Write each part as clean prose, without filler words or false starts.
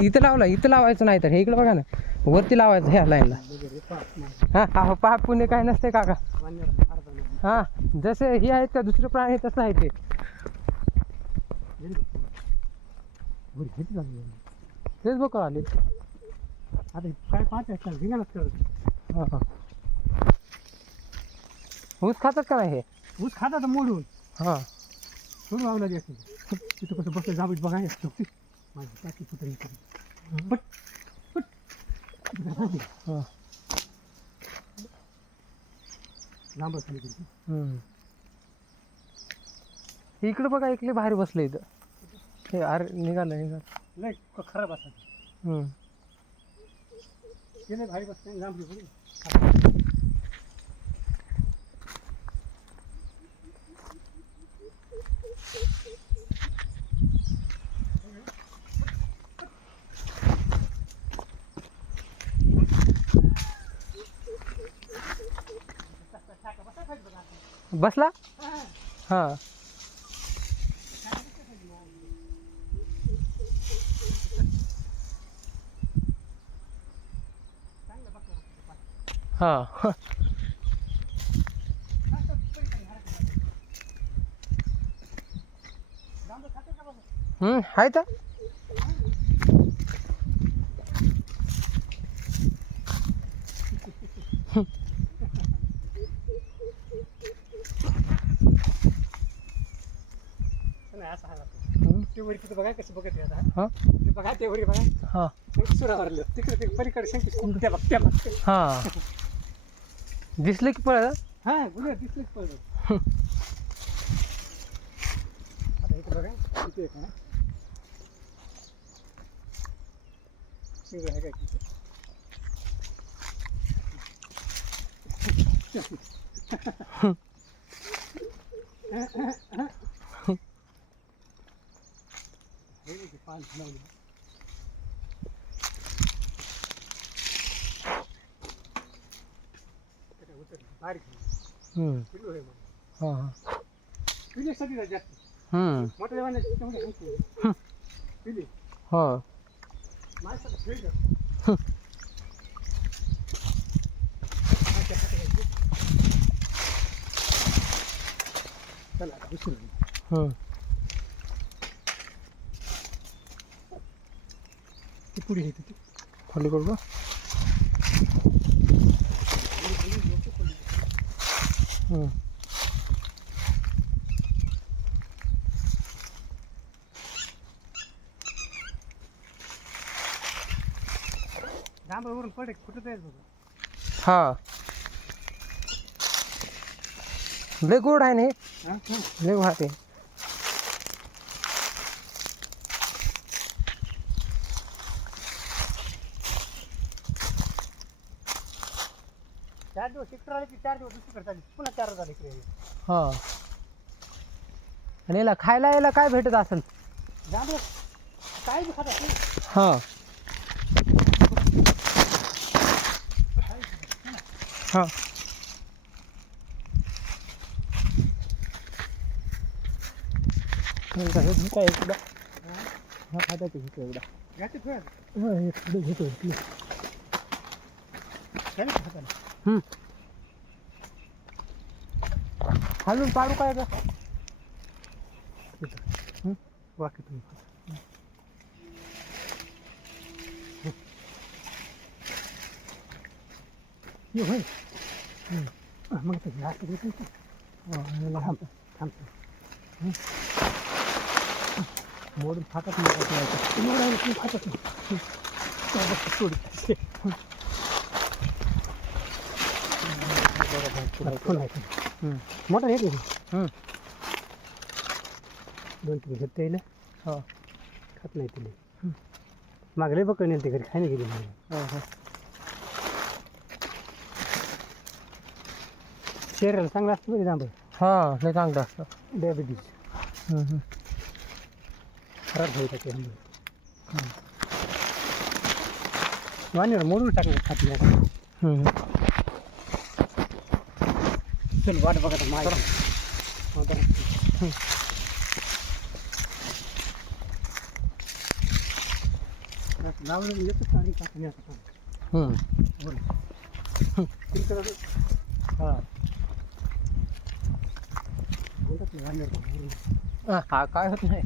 इथं लावला, इथं लावायचं नाही तर हे इकडे बघा ना, वरती लावायचं ह्या लाईनला. हां हा पहा, पुणे काय नसते काका. हां जसे हे आहेत का दुसरे प्राणी तसं आहे ते. तेच बघ आले आता काय पाहत आहे धिंगाणच करत. हां हां. ऊस खातात का नाही हे? ऊस खातात मोडून. हां थोडं लावलं जास्त तिथं कसं बसलं जाबीत बघायला माझी टाकी फुटली पट पट. हां लांबच खाली गेली. इकडं बघा, इकडे भारी बसलं इथं. हे अरे निघालं लय खराब असतात ते. लय भारी बसते लांबली पुढे. बसला. हां हां आहे तर. असं हा ते वरी तिथं बघा कसं बघत आहे आता. हां ते बघा ते वरी बघा. हां सुरावरलं तिकडे ते पलीकडे शंकी त्या बघ त्या बघ. हां दिसले की पळ. हा गुन्हे दिसलेच पडलं. आता इथे बघा किती आहे ना शिंग आहे काय तिथे. पान लावली बारीक किलो आहे मग. हां पिण्यासाठी जास्त मोठ्या जवाने तेवढे पिली हो माणसाला खेळ चला विसरून ती पुढे येते ती खाली करू का. डांबरवरून पडे कुठं जायचं बघा. हां लय गोड आहे ना हे. लय वाहते. चार दिवस इकडे आले की 4 दिवस दुसरीकडे चालली पुन्हा 4 झाले इकडे. हां आणि याला खायला याला काय भेटत असेल. डांबर काय बी खातात. हां हां काय एकदा हा खात्याचे घेतो एकदा. घ्यायचे थोडं हां एक पुढे घेतो इथलं. काय खाताना खालून पाडू काय का वाकी तुम्ही ये होय मग ते जास्त घेतो थांबतो थांबतो मोडून फाटत नाही. मोडायला फाटत नाही. सोड मोठा येते 2-3 घेता येईल. हो खात नाही तिने मागले बघ नेल ते घरी खायला गेली. शरीराला चांगलं असतं बघ जांभळ. हां लय चांगलं असतं. डायबिटीज खराब व्हायचं ते आंबे. वाणीवर मोडून टाकलं खात नाही. चल वाट बघा माझ्या लावलं येतच आणि टाकून यायचं हम्म. हां म्हणतात ना वाढणार हा काय होत नाही.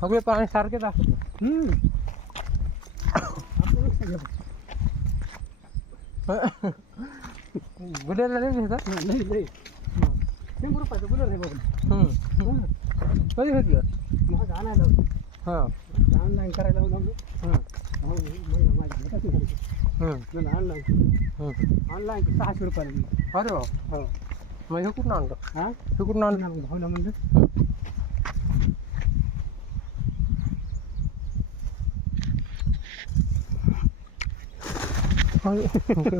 सगळे पाणी सारखेच असत. गुन्ह्याला नाही घेतात. नाही नाही 100 रुपयाचं गुन्हा नाही बघून कधी घेतलं. मग आणायला हां. ऑनलाईन करायला लागलो. हो म्हणलं माझ्या हातात नाही ऑनलाईन 600 रुपयाला दिली. अरे वा. हो मग हे कुठून आणलं. हां हे कुठून आणलं. भावना म्हणलं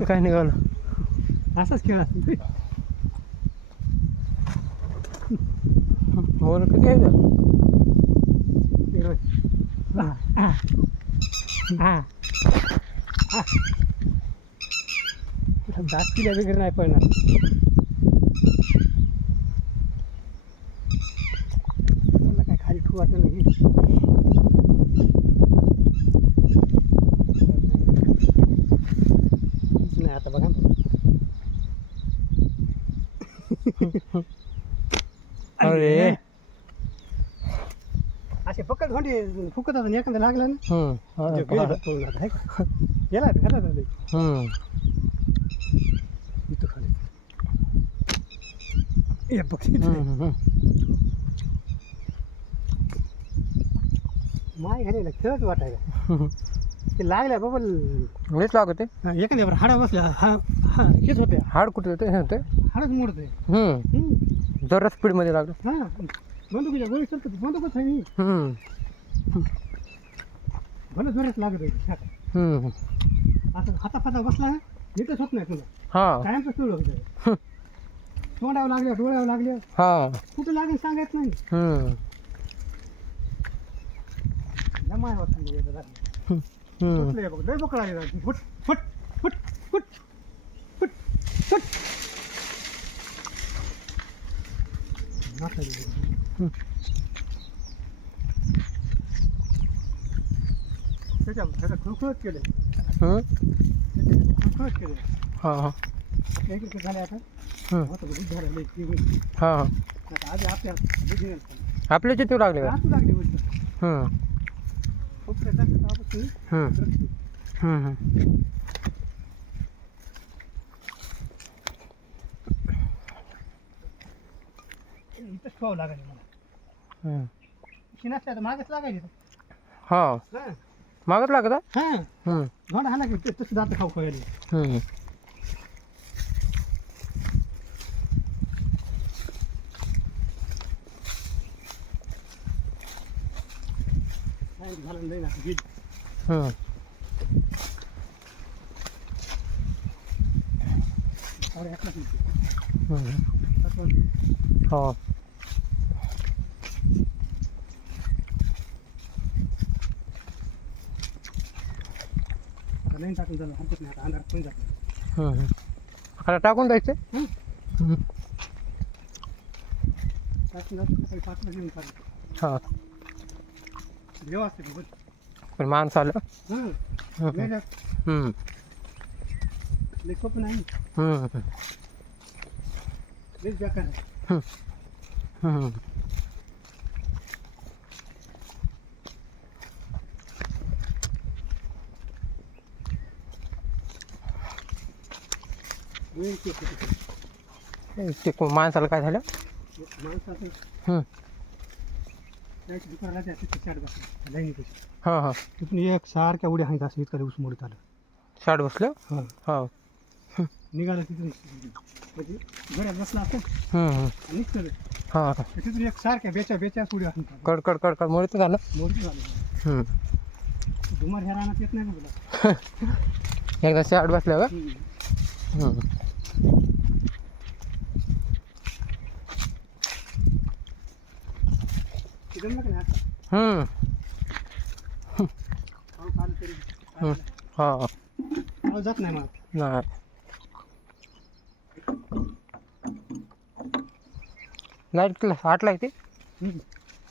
काय निघालं. असंच खेळ असतो ते. मोर किती आहे. दाखविल्या वगैरे नाही पडणार. मला काय खाली ठेवायचं नाही. नाही आता बघा अरे असे फक्त थोडी फुकत आता एखादं लागलं ना हम्म. गेला घाला झालं हम्म. इथं खाली हे बघ माय घालायला खेळच वाटायला ते लागल्या बाबा हेच लागत ते. एखाद्या हाडा बसल्या हा हा हेच होते हाड कुठे होते हे होते. हाडच मोडते. जरा स्पीडमध्ये लागलं. हां बंदुकीच्या गोळी चालतो बंदूकच आहे. भलं जोरात लागत आहे. असं हाताफाता बसला ना नीटच होत नाही तुला. हां. कायमचं सुरू होतं. तोंडावर लागल्या डोळ्यावर लागल्या हां. कुठं लागेल सांगायचं नाही. जमाय होत नाही. बघ लय बकळा फुट फुट फुट फुट फुट फुट त्याच्या खुळखुळत केले. खुळखुळत केले. हां हां. एक झाले आता. आता बुद्ध झालं हां हां. आता आधी आपल्या आपले चित्र लागले का. असू लागले बुद्ध खोपऱ्या टाकत इथंच ठेवावं लागेल मला. शिनाच्या मागच लागायचे. हां. मागत लागत. हां घोडा हा लागेल तसं जातं खाऊ खायला. झालं नाही ना गीत. हो. आता नाही टाकून झालं हरकत नाही. आता अंधार पण जातो. आता टाकून द्यायचे. टाकून जातो सकाळी 5 वाजता येऊन चालू. हां. व्यवस्थित पण माणसं आलं. लई सोपं नाही. लईच बेकार आहे. ते माणसाला काय झालं. माणसाचं त्याची दुकानाला जायचं ते शाट बसलं लाईनीपाशी. हां हां. तिथून एक सारख्या उड्या हाणत असं इतका ऊस मोडत आलं. शाट बसलं. हां हां. निघालं तिथून म्हणजे घरात बसला असं निघतं. हां. तिथून एक सारख्या बेच्या उड्या हाणतात. कड कड कड कड मोडतं झालं. मोडतं झालं. धुमार ह्या रानात येत नाही का तुला. एकदा शाट बसल्या का. जमलं का नाही आता. पाऊस आला तरी हां. पाऊस जात नाही मला. नाही. नाईट क्लास 8ला आहे ते.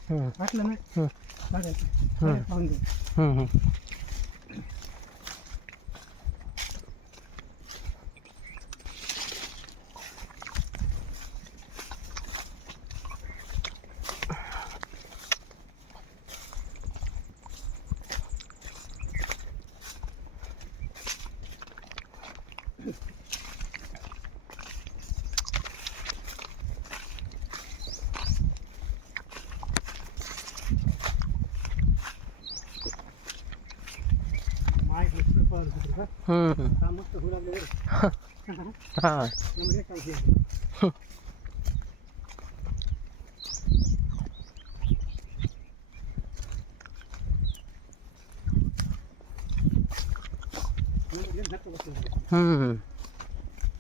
वाटलं ना हं. पाहून दे. हं, हं. माहिती पाहून का हं. काम मस्त होऊ लागले बरं. हां. नंबर एक काम केलं. नंबर एक धक्का बसला. हं.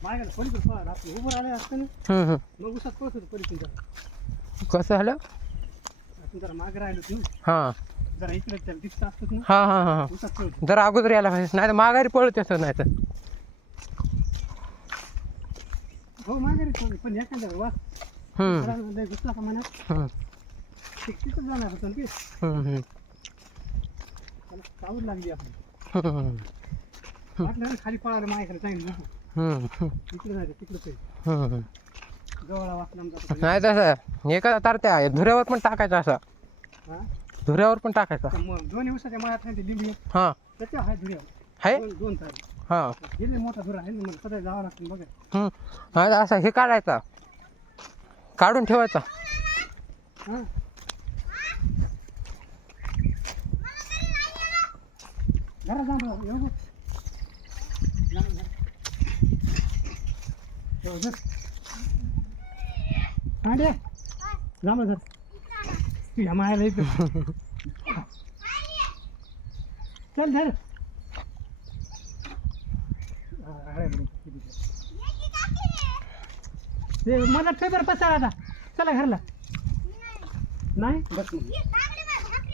मागायला पलीकडे पळायला आपलं उभं राहिलं असतं ना हं, हं. मग उसात पळत होतं पलीकडून जरा कसं झालं? आपण जरा मागं राहिलो तू हां. जरा इकडे त्याला दिसतं असतंच ना हां, हां, हां. उसात पळत जरा अगोदर यायला पाहिजे, नाही तर माघारी पळत असं नाही तर. हो माघारी पण एखाद्या वास हं. लय घुसला का मनात हं. तिथंच जाणार होतं ना ते हं, हं. त्याला चावड लागली आपण हं. वाटलं ना खाली पळायला माझ्याकडे जाईल ना हं. हं. इकडे जायचं तिकडे ते हं. जवळ वाचला जातो नाही तसं एका तारत्या धुऱ्यावर पण टाकायचा असा, हा धुऱ्यावर पण टाकायचा. दोन्ही उसाच्या मळ्यात नाही ते लिंबी हां. त्याच्या आहे धुऱ्या आहे. दोन तार हां. गेले मोठा धुरा आहे ना मला सध्या जावं लागतं बघा हं. नाही असं हे काढायचा, काढून ठेवायचा. हा जरा जा बघा येऊ पांड्या जा मग तुझ्या मायाला इथं चल धर ते मला पेपर पसार आता चला घरला नाही बस मग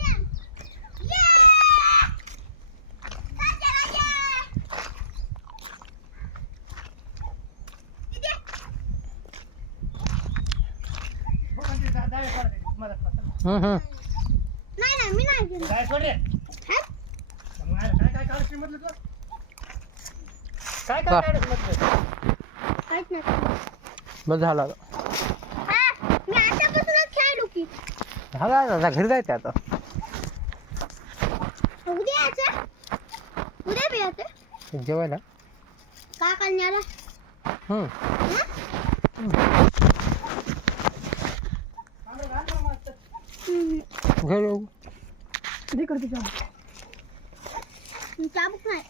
हं. हं. नाही मी नाही गेलो. काय सोड रे काय काय काढ म्हटलं तुला काय काय काढ म्हटलं काहीच नाही. बस झाला आता. मी आतापासूनच खेळलो की. झाला आता घरी जायचं आता. उद्या यायचं. उद्या बी यायचं. जेवायला. का करण्याला? हं. घरी येऊ. हे करते का चाबूक नाही.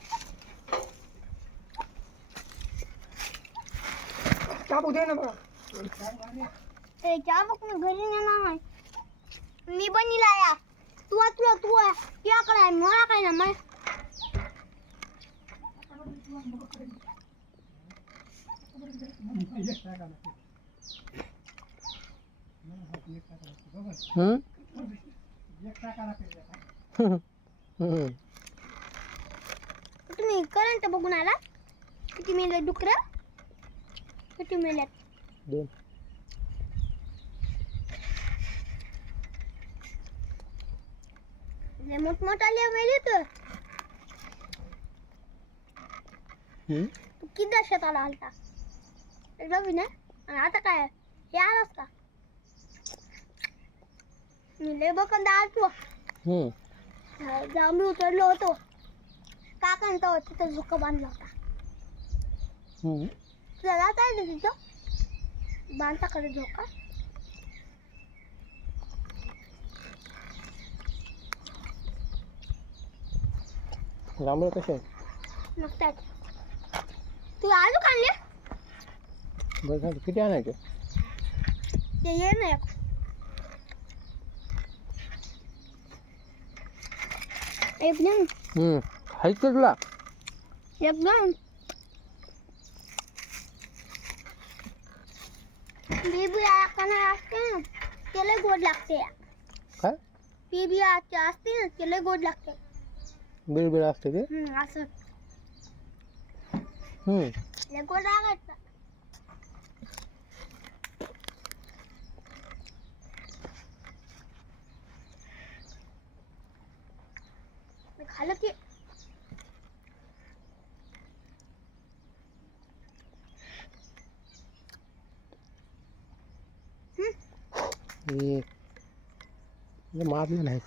चाबूक दे ना बघा ते चाबूक मी घरी नेणार नाही. मी बनीला या. तू याकडे आहे मला काय ना मग. हं. तुम्ही करंट बघून आला किती मेले डुकरं किती मेल्यात. 2. मोठमोठाले मेले तर तू किती दशात आला आलता रवी ना आणि आता काय हे आलास का मी लय बकंद आलतो जांभळी उतरलो होतो काकांचा तिथं झोका बांधला होता तुला जाता येईल तिथं बांधाकडे झोका जांभळं कसे नसतात तू आलू खाल्ले बस झालं किती आणायचे ते ये ना एकदम खायचं तुला एकदम बीबी आकाना असते ना त्याला गोड लागते काय बीबी असते ना त्याला गोड लागते बिळबिळ असते ते असं गोड लागायचं खाल्लं की हे मारले नाही